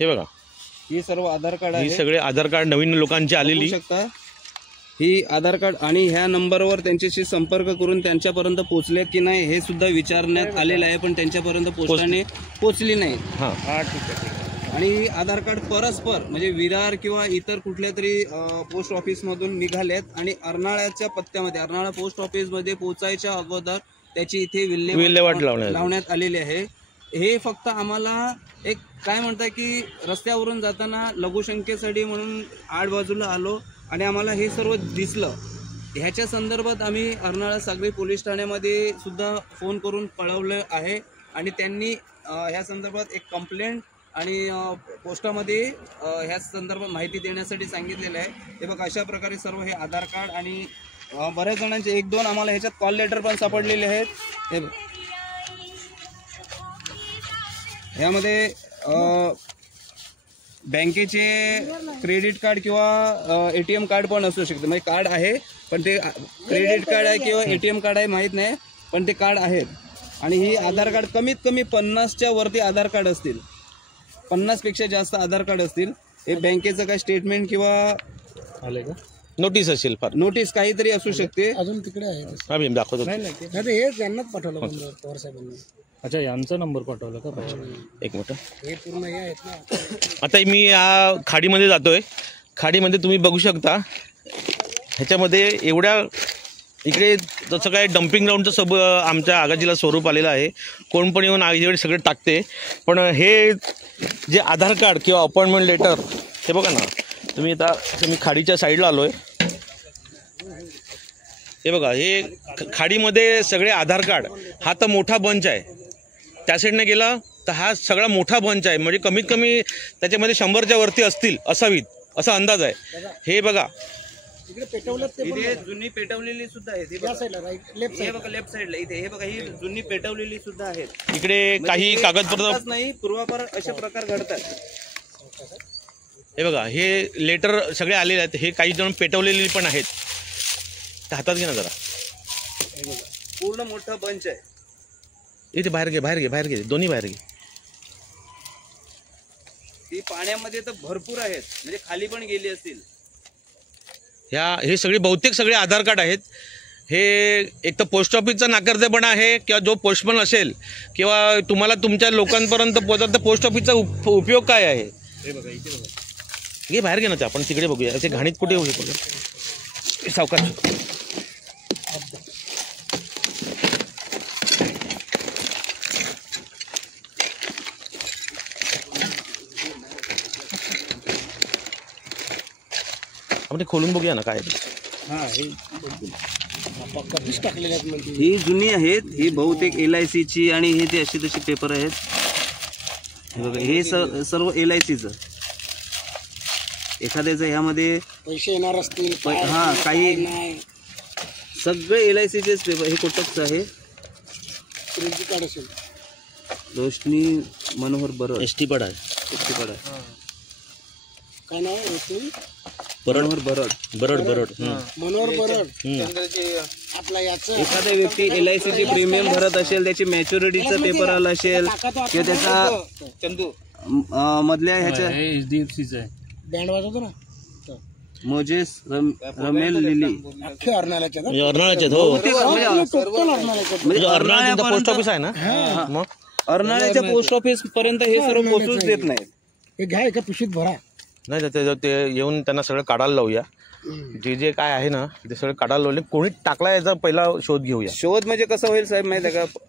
हे बघा, ही सर्व आधार कार्ड आहे. ही सगळे आधार कार्ड नवीन लोकांची आलेली शकता. ही आधार कार्ड आणि ह्या नंबरवर त्यांच्याशी संपर्क करून त्यांच्यापर्यंत पोहोचले की नाही हे सुद्धा विचारण्यात आलेलं आहे, पण त्यांच्यापर्यंत पोस्टाने पोहोचली नाही. हां ठीक आहे. आणि आधार कार्ड परस्पर म्हणजे विरार किंवा इतर कुठल्या तरी पोस्ट ऑफिसमधून निघालेत आणि अर्नाळ्याच्या पत्त्यामध्ये अर्नाळा पोस्ट ऑफिसमध्ये पोहोचायच्या अगोदर त्याची इथे विल्हेवाट लावण्यात आलेली आहे. हे फक्त आम्हाला एक काय म्हणताय की रस्त्यावरून जाताना लघुशंकेसाठी म्हणून आडबाजूला आलो आणि आम्हाला हे सर्व दिसलं. ह्याच्या संदर्भात आम्ही अर्नाळा सागरी पोलीस ठाण्यामध्ये सुद्धा फोन करून कळवलं आहे आणि त्यांनी ह्या संदर्भात एक कंप्लेंट आणि पोस्टामध्ये ह्या संदर्भात माहिती देण्यासाठी सांगितलेलं आहे. हे बघा, अशा प्रकारे सर्व हे आधार कार्ड आणि बऱ्याच जणांचे 1-2 आम्हाला ह्याच्यात कॉल लेटर पण सापडलेले आहेत. हे ह्यामध्ये बँकेचे क्रेडिट कार्ड किंवा ATM कार्ड पण असू शकते. म्हणजे कार्ड आहे पण ते क्रेडिट कार्ड आहे किंवा ATM कार्ड आहे माहीत नाही, पण ते कार्ड आहेत. आणि ही आधार कार्ड कमीत कमी 50च्या वरती आधार कार्ड असतील, 50 पेक्षा जास्त आधार कार्ड असतील. हे बँकेचं काय स्टेटमेंट किंवा नोटीस असेल, फार नोटीस काहीतरी असू शकते. अजून तिकडे आहे आम्ही दाखवतो. हे यांनाच पाठवलं पवार साहेबांनी. अच्छा, यांचा नंबर पाठवला का? एक मिनिट. हे पूर्ण हे आहेत ना. आता मी या खाडीमध्ये जातोय. खाडीमध्ये तुम्ही बघू शकता, ह्याच्यामध्ये एवढ्या इकडे तसं काय डम्पिंग ग्राउंडचं सब आमच्या आगाजीला स्वरूप आलेलं आहे. कोण पण येऊन आगीकडे सगळे टाकते. पण हे जे आधार कार्ड किंवा अपॉइंटमेंट लेटर, हे बघा ना तुम्ही. आता मी खाडीच्या साईडला आलो आहे. हे बघा, हे खाडीमध्ये सगळे आधार कार्ड. हा तर मोठा बंच आहे. त्या साईडने गेला तर हा सगळा मोठा बंच आहे. म्हणजे कमीत कमी त्याच्यामध्ये 100च्या वरती असतील असावीत असा अंदाज आहे. हे बघा, इथे जुनी पेटवलेली सुद्धा आहे. हे बघा लेफ्ट साईडला इथे हे बघा, ही जुनी पेटवलेली सुद्धा आहेत. इकडे काही कागदपत्र नाही, पूर्वापार असे प्रकार घडतात. हे बघा, हे लेटर सगळे आलेले आहेत. हे काही जण पेटवलेली पण आहेत. हातात घे ना जरा. पूर्ण मोठा बंच आहे. इथे बाहेर घे दोन्ही बाहेर घे. ती पाण्यामध्ये तर भरपूर आहेत, म्हणजे खाली पण गेली असतील. हे सगळे बहुतेक सगळे आधार कार्ड आहेत. हे एक तर पोस्ट ऑफिसचा नाकर्तेपणा आहे किंवा जो पोस्टमन असेल किंवा तुम्हाला तुमच्या लोकांपर्यंत पोहोचत तर पोस्ट ऑफिसचा उपयोग काय आहे. हे बघा, इथे बघा. हे बाहेर घे ना, आपण तिकडे बघूया. असे घाणीत कुठे होऊ शकतो सावकाश. आपण खोलून बघूया ना काय. ही जुनी आहेत. ही बहुतेक LICची आणि हे जे अशी तशी पेपर आहेत. हे बघा, हे सर्व LICचं. एखाद्याचं ह्यामध्ये पैसे येणार असतील, हा काही सगळे LICचेच पेपर. हे कोटकचं आहे. क्रेडिट कार्ड असेल. रोशनी मनोहर बरड. ST पड आहे. काय नाव आहे? मनोहर बरड. मनोहर बरड. आपला याचं एखाद्या व्यक्ती LICची प्रीमियम भरत असेल, त्याची मॅच्युरिटीचा पेपर आला असेल किंवा त्याचा मधल्या ह्याच्या HDFCचा आहे. बँड वाजवतो ना मोजेस रमेल लिली. अख्खे अर्नाळ्याचे म्हणजे अर्नाळ्याचं पोस्ट ऑफिस आहे ना. मग अर्नाळ्याच्या पोस्ट ऑफिस पर्यंत हे सर्व पोहोचूच देत नाहीत. हे घ्या, एका पिशवीत भरा. नाही, ते येऊन त्यांना सगळं काढायला लावूया. जे काय आहे ना ते सगळं काढायला लावले. कोणी टाकला याचा पहिला शोध घेऊया. शोध म्हणजे कसं होईल साहेब माहिती आहे का?